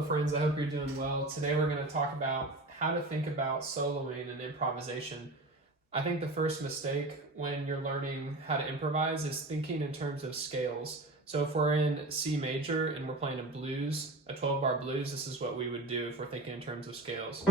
Hello friends, I hope you're doing well. Today we're going to talk about how to think about soloing and improvisation. I think the first mistake when you're learning how to improvise is thinking in terms of scales. So if we're in C major and we're playing a blues, a 12-bar blues, this is what we would do if we're thinking in terms of scales.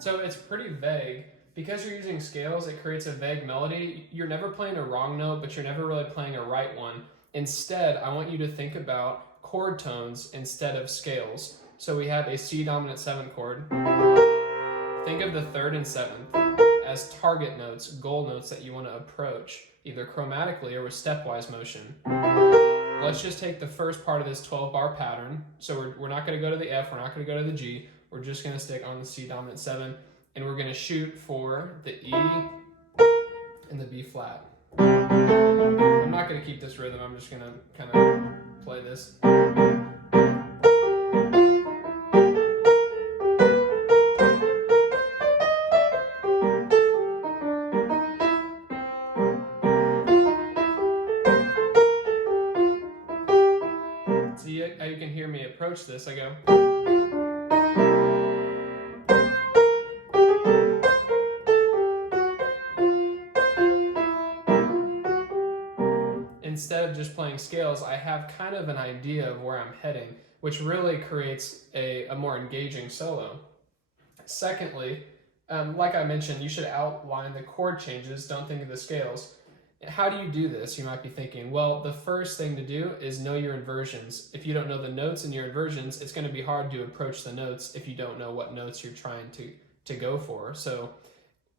So it's pretty vague. Because you're using scales, it creates a vague melody. You're never playing a wrong note, but you're never really playing a right one. Instead, I want you to think about chord tones instead of scales. So we have a C dominant 7 chord. Think of the 3rd and 7th as target notes, goal notes that you want to approach, either chromatically or with stepwise motion. Let's just take the first part of this 12-bar pattern. So we're not going to go to the F, we're not going to go to the G. We're just going to stick on the C dominant 7, and we're going to shoot for the E and the B flat. I'm not going to keep this rhythm, I'm just going to kind of play this. See how you can hear me approach this. I go. Instead of just playing scales, I have kind of an idea of where I'm heading, which really creates a more engaging solo. Secondly, like I mentioned, you should outline the chord changes, don't think of the scales. How do you do this? You might be thinking, well, the first thing to do is know your inversions. If you don't know the notes in your inversions, it's going to be hard to approach the notes if you don't know what notes you're trying to go for. So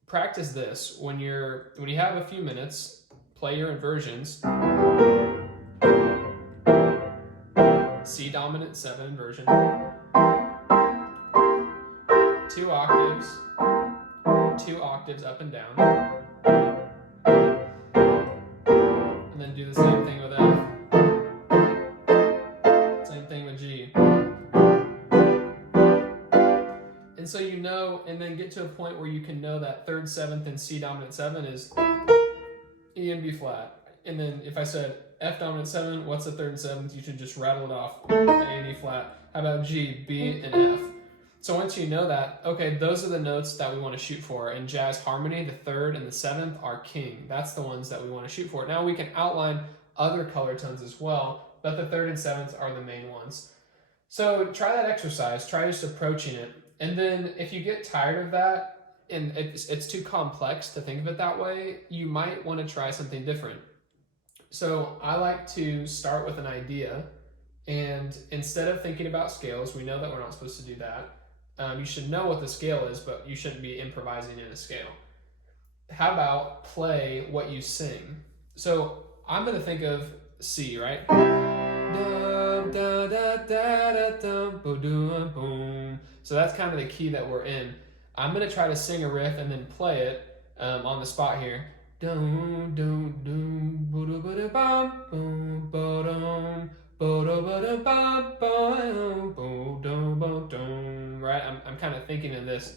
practice this. When you have a few minutes, play your inversions. C dominant 7 inversion. 2 octaves. 2 octaves up and down. And then do the same thing with F. Same thing with G. And so you know, and then get to a point where you can know that 3rd, 7th, and C dominant 7 is E and B flat. And then if I said F dominant 7, what's the 3rd and 7th? You should just rattle it off. A and E flat. How about G, B, and F? So once you know that, okay, those are the notes that we want to shoot for. In jazz harmony, the 3rd and the 7th are king. That's the ones that we want to shoot for. Now we can outline other color tones as well, but the 3rd and 7th are the main ones. So try that exercise. Try just approaching it. And then if you get tired of that, and it's too complex to think of it that way, you might want to try something different. So I like to start with an idea, and instead of thinking about scales, we know that we're not supposed to do that. You should know what the scale is, but you shouldn't be improvising in a scale. How about play what you sing? So I'm going to think of C, right? So that's kind of the key that we're in. I'm going to try to sing a riff and then play it on the spot here. Right? I'm kind of thinking of this.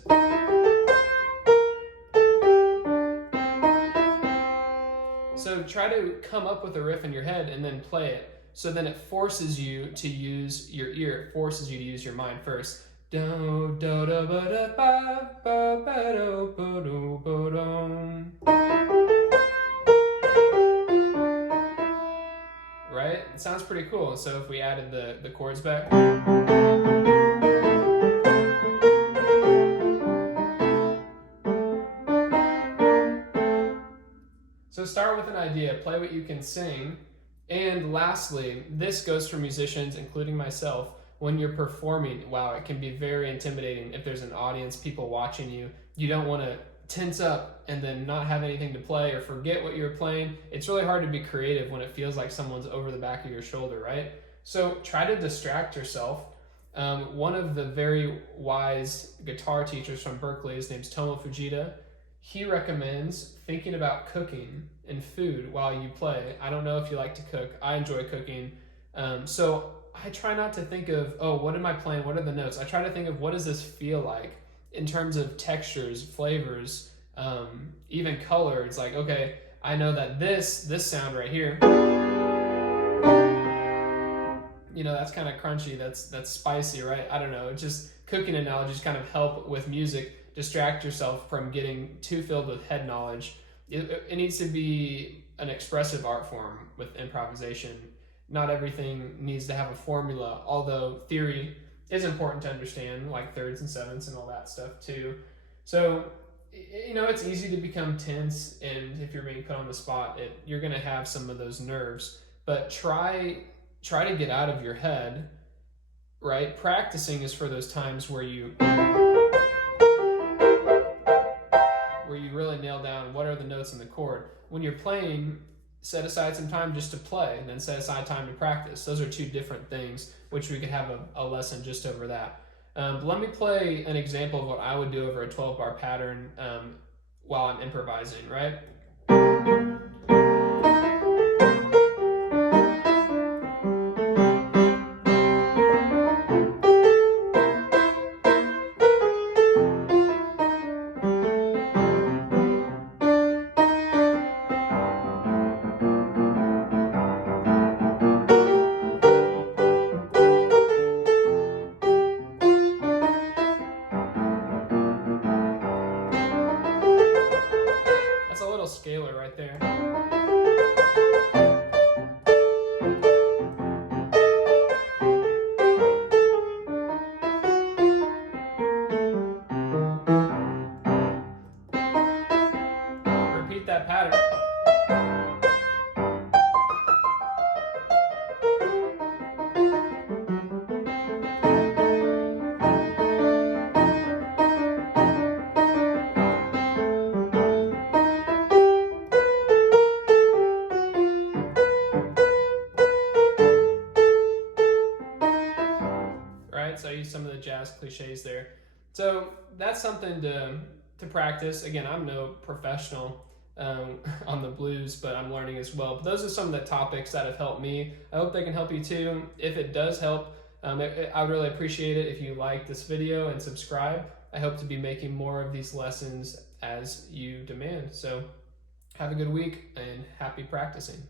So try to come up with a riff in your head and then play it. So then it forces you to use your ear. It forces you to use your mind first. Right? It sounds pretty cool. So if we added the chords back. So start with an idea, play what you can sing. And lastly, this goes for musicians, including myself. When you're performing, wow, it can be very intimidating. If there's an audience, people watching you, you don't want to tense up and then not have anything to play or forget what you're playing. It's really hard to be creative when it feels like someone's over the back of your shoulder, right? So try to distract yourself. One of the very wise guitar teachers from Berkeley, his name's Tomo Fujita. he recommends thinking about cooking and food while you play. I don't know if you like to cook. I enjoy cooking. So I try not to think of, oh, what am I playing? What are the notes? I try to think of, what does this feel like in terms of textures, flavors, even color. It's like, okay, I know that this sound right here, that's kind of crunchy, that's spicy, right? I don't know. Just cooking analogies kind of help with music. Distract yourself from getting too filled with head knowledge. It needs to be an expressive art form with improvisation. Not everything needs to have a formula, although theory is important to understand, like thirds and sevenths and all that stuff too. So, it's easy to become tense, and if you're being put on the spot, you're going to have some of those nerves. But try to get out of your head, right? Practicing is for those times where you really nail down what are the notes in the chord. When you're playing, set aside some time just to play, and then set aside time to practice. Those are two different things, which we could have a lesson just over that. Let me play an example of what I would do over a 12-bar pattern while I'm improvising, right? That's a little scalar right there. Repeat that pattern. Right? So I use some of the jazz cliches there. So that's something to practice. Again, I'm no professional on the blues, but I'm learning as well. But those are some of the topics that have helped me. I hope they can help you too. If it does help, I would really appreciate it if you like this video and subscribe. I hope to be making more of these lessons as you demand. So have a good week and happy practicing.